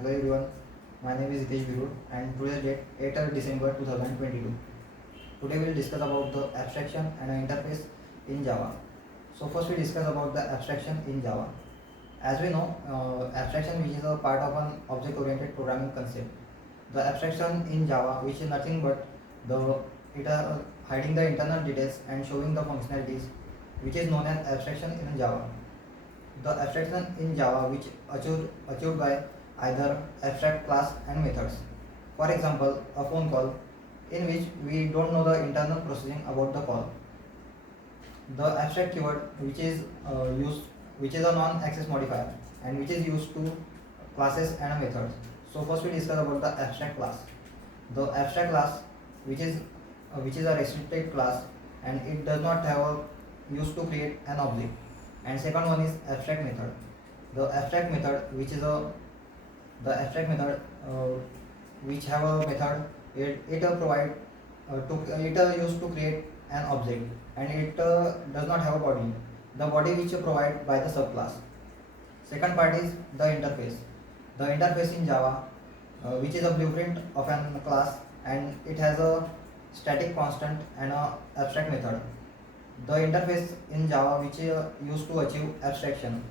Hello everyone, my name is Hitesh Birur and today's date 8th December 2022. Today we will discuss about the abstraction and interface in Java. So first we discuss about the abstraction in Java. As we know, abstraction which is a part of an object-oriented programming concept. The abstraction in Java which is nothing but hiding the internal details and showing the functionalities which is known as abstraction in Java. The abstraction in Java which achieved by either abstract class and methods. For example, a phone call in which we don't know the internal processing about the call. The abstract keyword which is a non-access modifier and which is used to classes and methods. So first we discuss about the abstract class. The abstract class which is a restricted class and it does not have a use to create an object. And second one is abstract method. The abstract method which is a the abstract method which have a method it provide used to create an object and it does not have a body. The body which provide by the subclass. Second part is the interface. The interface in Java which is a blueprint of an class and it has a static constant and a abstract method. The interface in Java which is used to achieve abstraction.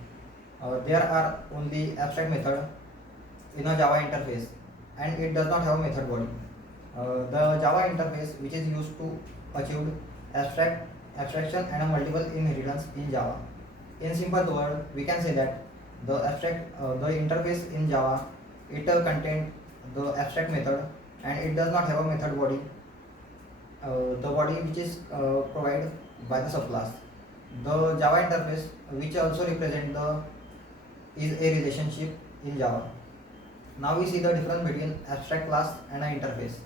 There are only abstract method in a Java interface and it does not have a method body. The Java interface which is used to achieve abstraction and a multiple inheritance in Java. In simple word, we can say that the interface in Java it contains the abstract method and it does not have a method body. The body which is provided by the subclass. The Java interface which also represent is a relationship in Java. Now we see the difference between abstract class and an interface.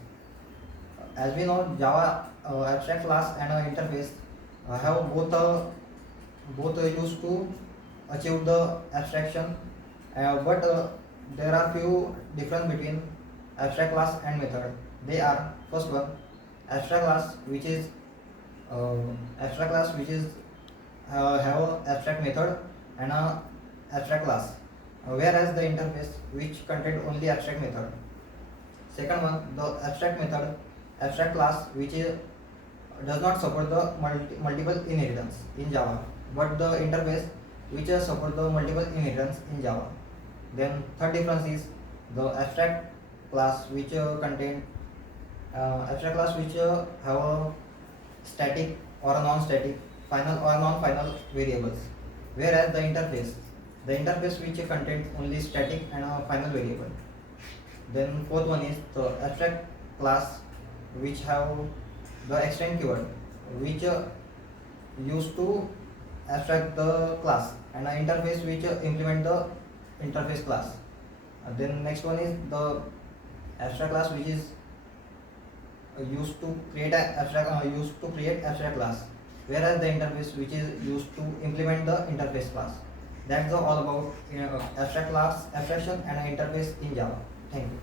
As we know, Java abstract class and an interface have both used to achieve the abstraction, but there are few difference between abstract class and method. They are first one abstract class which is have a abstract method and a abstract class, whereas the interface which contain only abstract method. Second one, the abstract class which does not support the multiple inheritance in Java, but the interface which support the multiple inheritance in Java. Then third difference is the abstract class which have a static or a non-static, final or non-final variables, whereas the interface which contains only static and a final variable. Then fourth one is the abstract class which have the extend keyword which used to abstract the class and an interface which implement the interface class. Then next one is the abstract class which is used to create abstract class, whereas the interface which is used to implement the interface class. That's all about abstract class, abstraction and interface in Java. Thank you.